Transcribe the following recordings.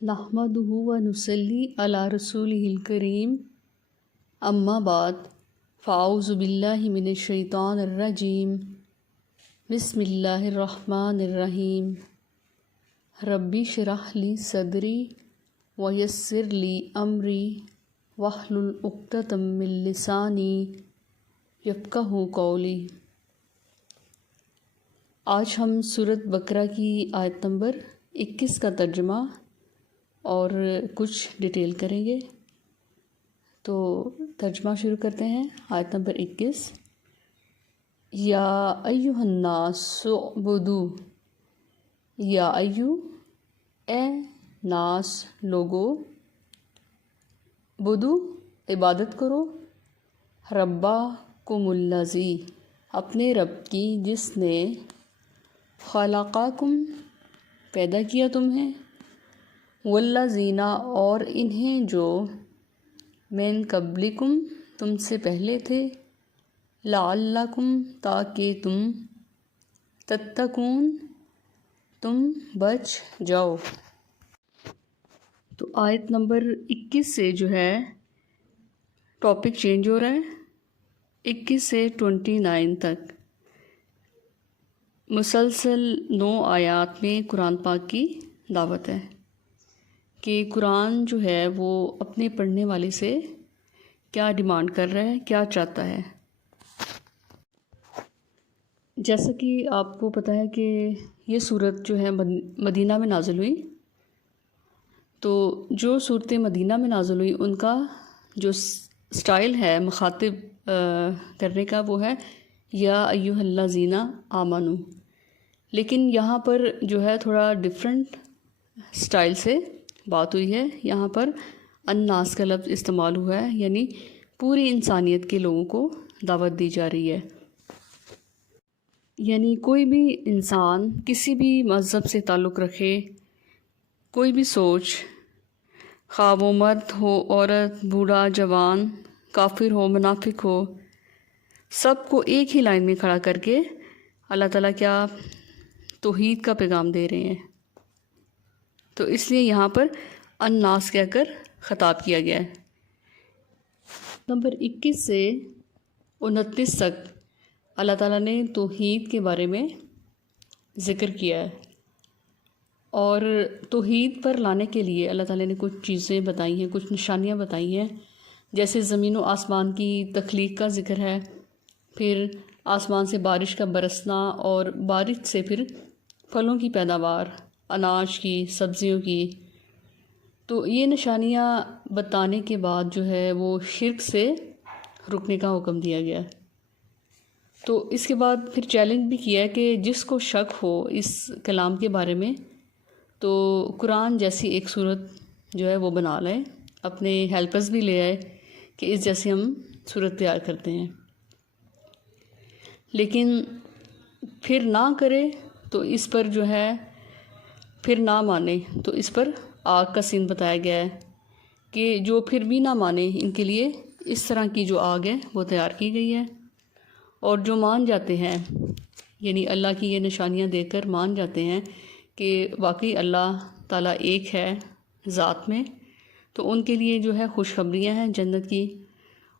نحمدہ و نصلی علی رسولہ الکریم، اما بعد، فاعوذ باللہ من الشیطان الرجیم، بسم اللہ الرحمن الرحیم۔ ربی اشرح لی صدری ویسر لی امری واحلل عقدۃ من لسانی یفقہوا قولی۔ آج ہم سورۃ بقرہ کی آیت نمبر 21 کا ترجمہ اور کچھ ڈیٹیل کریں گے۔ تو ترجمہ شروع کرتے ہیں۔ آیت نمبر 21، یا ایھا الناس اعبدوا، یا ایھا اے ناس لوگو، بدو عبادت کرو، ربکم الذی اپنے رب کی جس نے خلقکم پیدا کیا تمہیں، والذین اور انہیں جو من قبلکم تم سے پہلے تھے، لعلکم تاکہ تم تتقون تم بچ جاؤ۔ تو آیت نمبر 21 سے جو ہے ٹاپک چینج ہو رہا ہے۔ 21 سے 29 تک مسلسل 9 آیات میں قرآن پاک کی دعوت ہے کہ قرآن جو ہے وہ اپنے پڑھنے والے سے کیا ڈیمانڈ کر رہا ہے، کیا چاہتا ہے۔ جیسا کہ آپ کو پتہ ہے کہ یہ صورت جو ہے مدینہ میں نازل ہوئی، تو جو صورتیں مدینہ میں نازل ہوئی ان کا جو سٹائل ہے مخاطب کرنے کا وہ ہے یا ایھا الذین آمنوا، لیکن یہاں پر جو ہے تھوڑا ڈیفرنٹ سٹائل سے بات ہوئی ہے۔ یہاں پر الناس کا لفظ استعمال ہوا ہے، یعنی پوری انسانیت کے لوگوں کو دعوت دی جا رہی ہے۔ یعنی کوئی بھی انسان کسی بھی مذہب سے تعلق رکھے، کوئی بھی سوچ، خواہ وہ مرد ہو، عورت، بوڑھا، جوان، کافر ہو، منافق ہو، سب کو ایک ہی لائن میں کھڑا کر کے اللہ تعالیٰ کیا توحید کا پیغام دے رہے ہیں۔ تو اس لیے یہاں پر الناس کہہ کر خطاب کیا گیا ہے۔ نمبر 21 سے 29 تک اللہ تعالیٰ نے توحید کے بارے میں ذکر کیا ہے، اور توحید پر لانے کے لیے اللہ تعالیٰ نے کچھ چیزیں بتائی ہیں، کچھ نشانیاں بتائی ہیں، جیسے زمین و آسمان کی تخلیق کا ذکر ہے، پھر آسمان سے بارش کا برسنا، اور بارش سے پھر پھلوں کی پیداوار، اناج کی، سبزیوں کی۔ تو یہ نشانیاں بتانے کے بعد جو ہے وہ شرک سے رکنے کا حکم دیا گیا۔ تو اس کے بعد پھر چیلنج بھی کیا ہے کہ جس کو شک ہو اس کلام کے بارے میں تو قرآن جیسی ایک صورت جو ہے وہ بنا لائے، اپنے ہیلپرز بھی لے آئے کہ اس جیسی ہم صورت تیار کرتے ہیں۔ لیکن پھر نہ کرے تو اس پر جو ہے پھر نہ مانے تو اس پر آگ کا سین بتایا گیا ہے کہ جو پھر بھی نہ مانے ان کے لیے اس طرح کی جو آگ ہے وہ تیار کی گئی ہے، اور جو مان جاتے ہیں یعنی اللہ کی یہ نشانیاں دیکھ کر مان جاتے ہیں کہ واقعی اللہ تعالیٰ ایک ہے ذات میں، تو ان کے لیے جو ہے خوشخبریاں ہیں جنت کی۔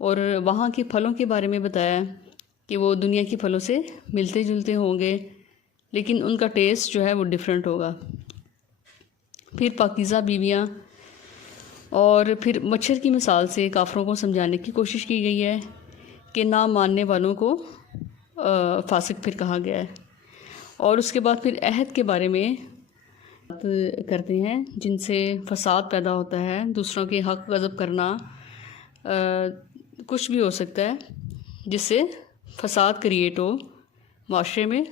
اور وہاں کے پھلوں کے بارے میں بتایا ہے کہ وہ دنیا کے پھلوں سے ملتے جلتے ہوں گے، لیکن ان کا ٹیسٹ جو ہے وہ ڈیفرنٹ ہوگا۔ پھر پاکیزہ بیویاں، اور پھر مچھر کی مثال سے کافروں کو سمجھانے کی کوشش کی گئی ہے کہ نہ ماننے والوں کو فاسق پھر کہا گیا ہے۔ اور اس کے بعد پھر عہد کے بارے میں بات کرتے ہیں جن سے فساد پیدا ہوتا ہے، دوسروں کے حق غصب کرنا، کچھ بھی ہو سکتا ہے جس سے فساد کریٹ ہو معاشرے میں،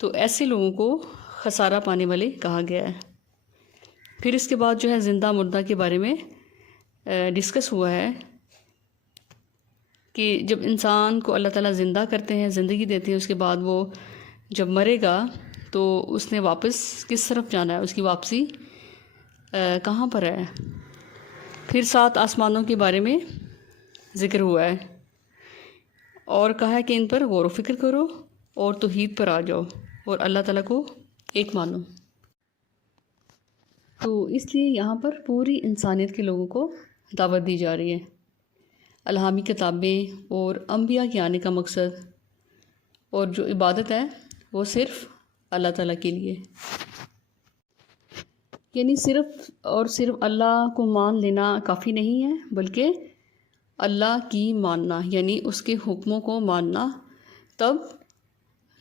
تو ایسے لوگوں کو خسارہ پانے والے کہا گیا ہے۔ پھر اس کے بعد جو ہے زندہ مردہ کے بارے میں ڈسکس ہوا ہے کہ جب انسان کو اللہ تعالیٰ زندہ کرتے ہیں، زندگی دیتے ہیں، اس کے بعد وہ جب مرے گا تو اس نے واپس کس طرف جانا ہے، اس کی واپسی کہاں پر ہے۔ پھر 7 آسمانوں کے بارے میں ذکر ہوا ہے، اور کہا ہے کہ ان پر غور و فکر کرو اور توحید پر آ جاؤ اور اللہ تعالیٰ کو ایک مانو۔ تو اس لیے یہاں پر پوری انسانیت کے لوگوں کو دعوت دی جا رہی ہے۔ الہامی کتابیں اور انبیاء کے آنے کا مقصد اور جو عبادت ہے وہ صرف اللہ تعالیٰ کے لیے، یعنی صرف اور صرف اللہ کو مان لینا کافی نہیں ہے، بلکہ اللہ کی ماننا، یعنی اس کے حکموں کو ماننا، تب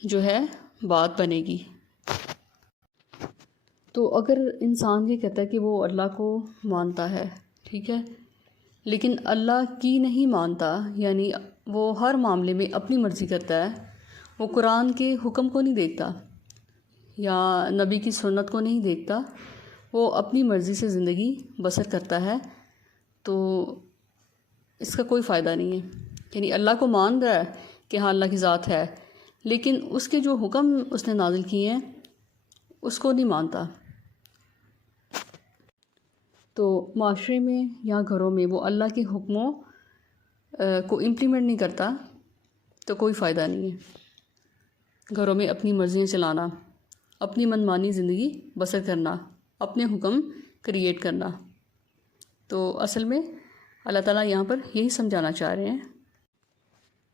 جو ہے بات بنے گی۔ تو اگر انسان یہ کہتا ہے کہ وہ اللہ کو مانتا ہے، ٹھیک ہے، لیکن اللہ کی نہیں مانتا، یعنی وہ ہر معاملے میں اپنی مرضی کرتا ہے، وہ قرآن کے حکم کو نہیں دیکھتا یا نبی کی سنت کو نہیں دیکھتا، وہ اپنی مرضی سے زندگی بسر کرتا ہے، تو اس کا کوئی فائدہ نہیں ہے۔ یعنی اللہ کو مان رہا ہے کہ ہاں اللہ کی ذات ہے، لیکن اس کے جو حکم اس نے نازل کیے ہیں اس کو نہیں مانتا، تو معاشرے میں یا گھروں میں وہ اللہ کے حکموں کو امپلیمنٹ نہیں کرتا، تو کوئی فائدہ نہیں ہے۔ گھروں میں اپنی مرضیاں چلانا، اپنی منمانی زندگی بسر کرنا، اپنے حکم کریٹ کرنا، تو اصل میں اللہ تعالیٰ یہاں پر یہی سمجھانا چاہ رہے ہیں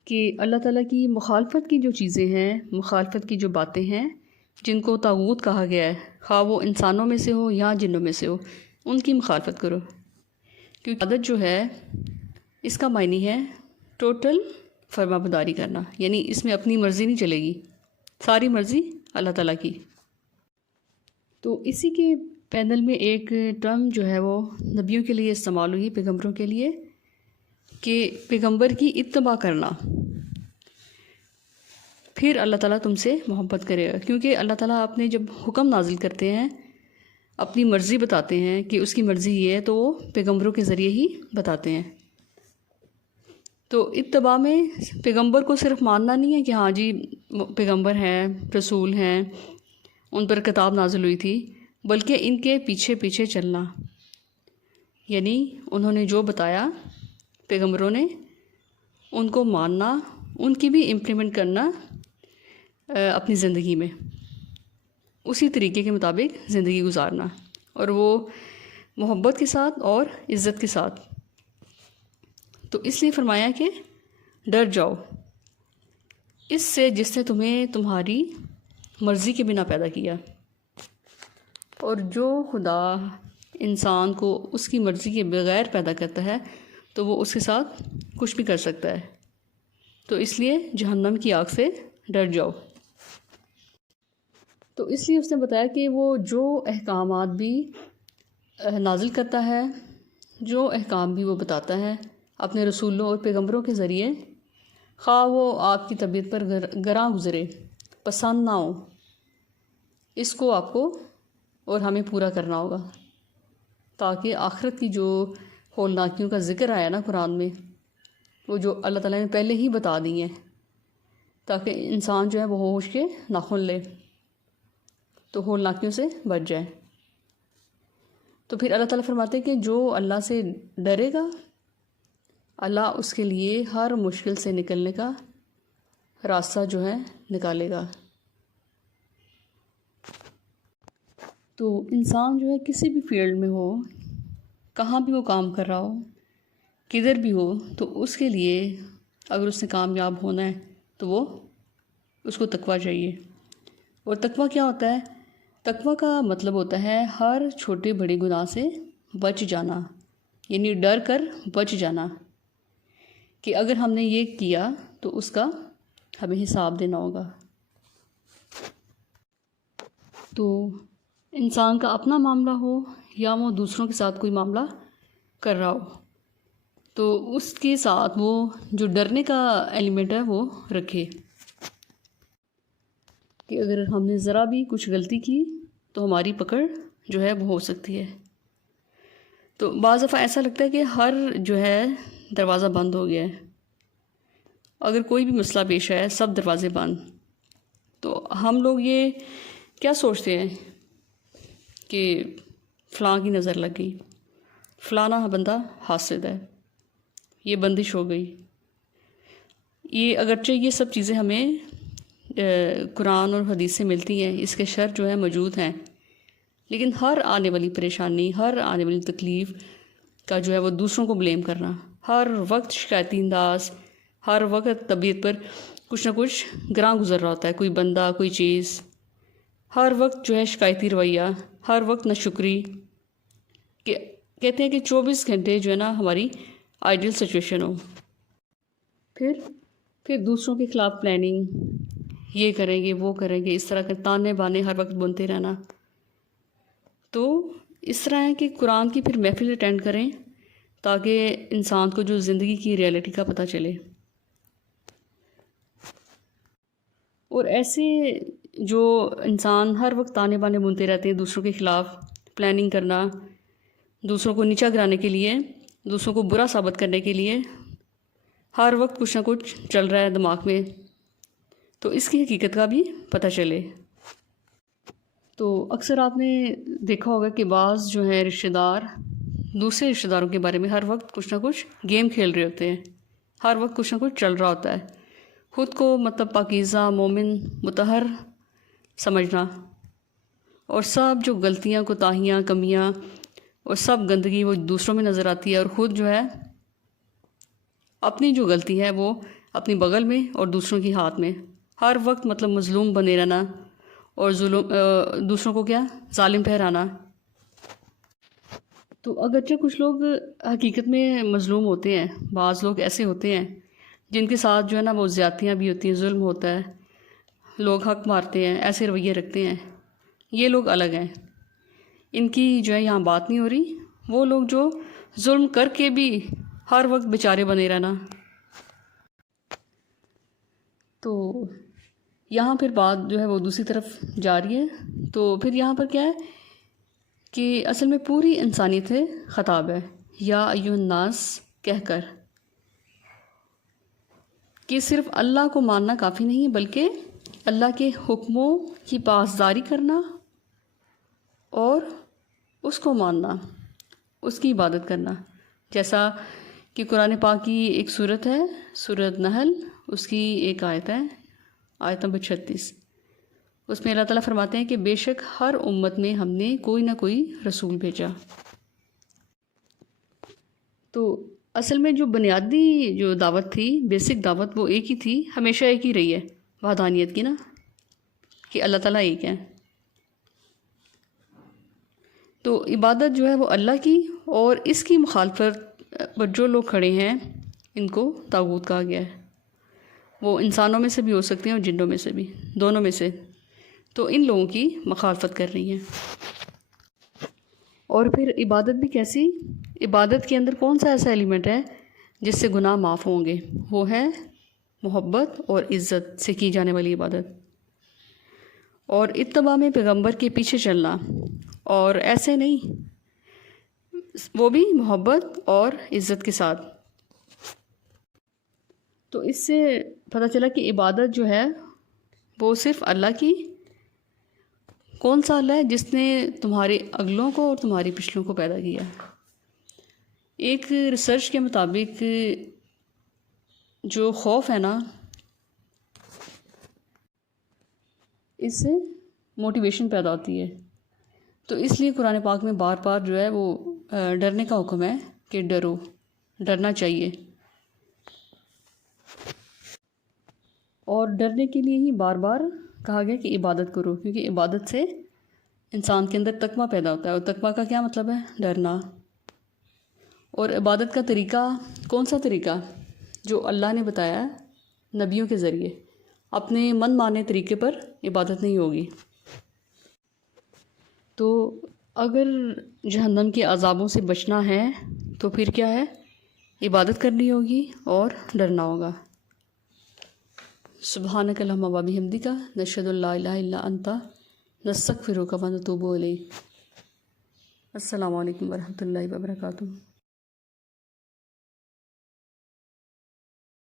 کہ اللہ تعالیٰ کی مخالفت کی جو چیزیں ہیں، مخالفت کی جو باتیں ہیں، جن کو طاغوت کہا گیا ہے، خواہ وہ انسانوں میں سے ہو یا جنوں میں سے ہو، ان کی مخالفت کرو، کیونکہ عادت جو ہے اس کا معنی ہے ٹوٹل فرما برداری کرنا، یعنی اس میں اپنی مرضی نہیں چلے گی، ساری مرضی اللہ تعالیٰ کی۔ تو اسی کے پینل میں ایک ٹرم جو ہے وہ نبیوں کے لیے استعمال ہوئی، پیغمبروں کے لیے، کہ پیغمبر کی اتباع کرنا، پھر اللہ تعالیٰ تم سے محبت کرے گا، کیونکہ اللہ تعالیٰ اپنے جب حکم نازل کرتے ہیں، اپنی مرضی بتاتے ہیں کہ اس کی مرضی یہ ہے، تو وہ پیغمبروں کے ذریعے ہی بتاتے ہیں۔ تو اتباع میں پیغمبر کو صرف ماننا نہیں ہے کہ ہاں جی پیغمبر ہیں، رسول ہیں، ان پر کتاب نازل ہوئی تھی، بلکہ ان کے پیچھے پیچھے چلنا، یعنی انہوں نے جو بتایا پیغمبروں نے، ان کو ماننا، ان کی بھی امپلیمنٹ کرنا اپنی زندگی میں، اسی طریقے کے مطابق زندگی گزارنا، اور وہ محبت کے ساتھ اور عزت کے ساتھ۔ تو اس لیے فرمایا کہ ڈر جاؤ اس سے جس نے تمہیں تمہاری مرضی کے بنا پیدا کیا، اور جو خدا انسان کو اس کی مرضی کے بغیر پیدا کرتا ہے تو وہ اس کے ساتھ کچھ بھی کر سکتا ہے، تو اس لیے جہنم کی آگ سے ڈر جاؤ۔ تو اس لیے اس نے بتایا کہ وہ جو احکامات بھی نازل کرتا ہے، جو احکام بھی وہ بتاتا ہے اپنے رسولوں اور پیغمبروں کے ذریعے، خواہ وہ آپ کی طبیعت پر گراں گزرے، پسند نہ ہو، اس کو آپ کو اور ہمیں پورا کرنا ہوگا، تاکہ آخرت کی جو ہولناکیوں کا ذکر آیا نا قرآن میں، وہ جو اللہ تعالیٰ نے پہلے ہی بتا دی ہیں، تاکہ انسان جو ہے وہ ہوش کے ناخن لے تو ہولناکیوں سے بچ جائے۔ تو پھر اللہ تعالیٰ فرماتے ہیں کہ جو اللہ سے ڈرے گا، اللہ اس کے لیے ہر مشکل سے نکلنے کا راستہ جو ہے نکالے گا۔ تو انسان جو ہے کسی بھی فیلڈ میں ہو، کہاں بھی وہ کام کر رہا ہو، کدھر بھی ہو، تو اس کے لیے اگر اس نے کامیاب ہونا ہے تو وہ اس کو تقویٰ چاہیے۔ اور تقویٰ کیا ہوتا ہے؟ تقویٰ کا مطلب ہوتا ہے ہر چھوٹے بڑے گناہ سے بچ جانا، یعنی ڈر کر بچ جانا کہ اگر ہم نے یہ کیا تو اس کا ہمیں حساب دینا ہوگا۔ تو انسان کا اپنا معاملہ ہو یا وہ دوسروں کے ساتھ کوئی معاملہ کر رہا ہو، تو اس کے ساتھ وہ جو ڈرنے کا ایلیمنٹ ہے وہ رکھے، کہ اگر ہم نے ذرا بھی کچھ غلطی کی تو ہماری پکڑ جو ہے وہ ہو سکتی ہے۔ تو بعض دفعہ ایسا لگتا ہے کہ ہر جو ہے دروازہ بند ہو گیا ہے، اگر کوئی بھی مسئلہ پیش آیا سب دروازے بند، تو ہم لوگ یہ کیا سوچتے ہیں کہ فلاں کی نظر لگ گئی، فلانا بندہ حاسد ہے، یہ بندش ہو گئی۔ یہ اگرچہ یہ سب چیزیں ہمیں قرآن اور حدیث سے ملتی ہیں، اس کے شرط جو ہے موجود ہیں، لیکن ہر آنے والی پریشانی، ہر آنے والی تکلیف کا جو ہے وہ دوسروں کو بلیم کرنا، ہر وقت شکایتی انداز، ہر وقت طبیعت پر کچھ نہ کچھ گراں گزر رہا ہوتا ہے، کوئی بندہ، کوئی چیز، ہر وقت جو ہے شکایتی رویہ، ہر وقت ناشکری، کہ کہتے ہیں کہ 24 گھنٹے جو ہے نا ہماری آئیڈیل سچویشن ہو. پھر دوسروں کے خلاف پلاننگ، یہ کریں گے وہ کریں گے، اس طرح کے تانے بانے ہر وقت بنتے رہنا. تو اس طرح ہے کہ قرآن کی پھر محفل اٹینڈ کریں تاکہ انسان کو جو زندگی کی ریئلٹی کا پتہ چلے. اور ایسے جو انسان ہر وقت تانے بانے بنتے رہتے ہیں، دوسروں کے خلاف پلاننگ کرنا، دوسروں کو نیچا گرانے کے لیے، دوسروں کو برا ثابت کرنے کے لیے ہر وقت کچھ نہ کچھ چل رہا ہے دماغ میں، تو اس کی حقیقت کا بھی پتہ چلے. تو اکثر آپ نے دیکھا ہوگا کہ بعض جو ہیں رشتہ دار دوسرے رشتہ داروں کے بارے میں ہر وقت کچھ نہ کچھ گیم کھیل رہے ہوتے ہیں، ہر وقت کچھ نہ کچھ چل رہا ہوتا ہے، خود کو مطلب پاکیزہ، مومن، مطہر سمجھنا، اور سب جو غلطیاں، کوتاہیاں، کمیاں اور سب گندگی وہ دوسروں میں نظر آتی ہے، اور خود جو ہے اپنی جو غلطی ہے وہ اپنی بغل میں اور دوسروں کی ہاتھ میں، ہر وقت مطلب مظلوم بنے رہنا اور دوسروں کو کیا ظالم ٹھہرانا. تو اگرچہ کچھ لوگ حقیقت میں مظلوم ہوتے ہیں، بعض لوگ ایسے ہوتے ہیں جن کے ساتھ جو ہے نا وہ زیادتیاں بھی ہوتی ہیں، ظلم ہوتا ہے، لوگ حق مارتے ہیں، ایسے رویے رکھتے ہیں، یہ لوگ الگ ہیں، ان کی جو ہے یہاں بات نہیں ہو رہی. وہ لوگ جو ظلم کر کے بھی ہر وقت بیچارے بنے رہنا. تو یہاں پھر بات جو ہے وہ دوسری طرف جا رہی ہے. تو پھر یہاں پر کیا ہے کہ اصل میں پوری انسانیت ہے خطاب ہے، یا ایھا الناس کہہ کر، کہ صرف اللہ کو ماننا کافی نہیں ہے بلکہ اللہ کے حکموں کی پاسداری کرنا اور اس کو ماننا، اس کی عبادت کرنا. جیسا کہ قرآن پاک کی ایک صورت ہے، سورۃ نحل، اس کی ایک آیت ہے، آیت نمبر 36. اس میں اللہ تعالیٰ فرماتے ہیں کہ بے شک ہر امت میں ہم نے کوئی نہ کوئی رسول بھیجا. تو اصل میں جو بنیادی جو دعوت تھی، بیسک دعوت، وہ ایک ہی تھی، ہمیشہ ایک ہی رہی ہے، وحدانیت کی نا، کہ اللہ تعالیٰ ایک ہے. تو عبادت جو ہے وہ اللہ کی، اور اس کی مخالفت پر جو لوگ کھڑے ہیں ان کو طاغوت کہا گیا ہے. وہ انسانوں میں سے بھی ہو سکتے ہیں اور جنوں میں سے بھی، دونوں میں سے. تو ان لوگوں کی مخالفت کر رہی ہیں. اور پھر عبادت بھی کیسی؟ عبادت کے اندر کون سا ایسا ایلیمنٹ ہے جس سے گناہ معاف ہوں گے؟ وہ ہے محبت اور عزت سے کی جانے والی عبادت، اور اتباع میں پیغمبر کے پیچھے چلنا، اور ایسے نہیں، وہ بھی محبت اور عزت کے ساتھ. تو اس سے پتہ چلا کہ عبادت جو ہے وہ صرف اللہ کی. کون سا اللہ ہے؟ جس نے تمہارے اگلوں کو اور تمہاری پچھلوں کو پیدا کیا. ایک ریسرچ کے مطابق جو خوف ہے نا، اس سے موٹیویشن پیدا ہوتی ہے. تو اس لیے قرآن پاک میں بار بار جو ہے وہ ڈرنے کا حکم ہے کہ ڈرو، ڈرنا چاہیے. اور ڈرنے کے لیے ہی بار بار کہا گیا کہ عبادت کرو، کیونکہ عبادت سے انسان کے اندر تقویٰ پیدا ہوتا ہے، اور تقویٰ کا کیا مطلب ہے؟ ڈرنا. اور عبادت کا طریقہ کون سا طریقہ؟ جو اللہ نے بتایا ہے نبیوں کے ذریعے. اپنے من مانے طریقے پر عبادت نہیں ہوگی. تو اگر جہنم کے عذابوں سے بچنا ہے تو پھر کیا ہے؟ عبادت کرنی ہوگی اور ڈرنا ہوگا. سبحانک اللہم و بحمدک، نشہد ان لا الہ الا انت، نستغفرک و نتوب الیک. السلام علیکم ورحمۃ اللہ وبرکاتہ.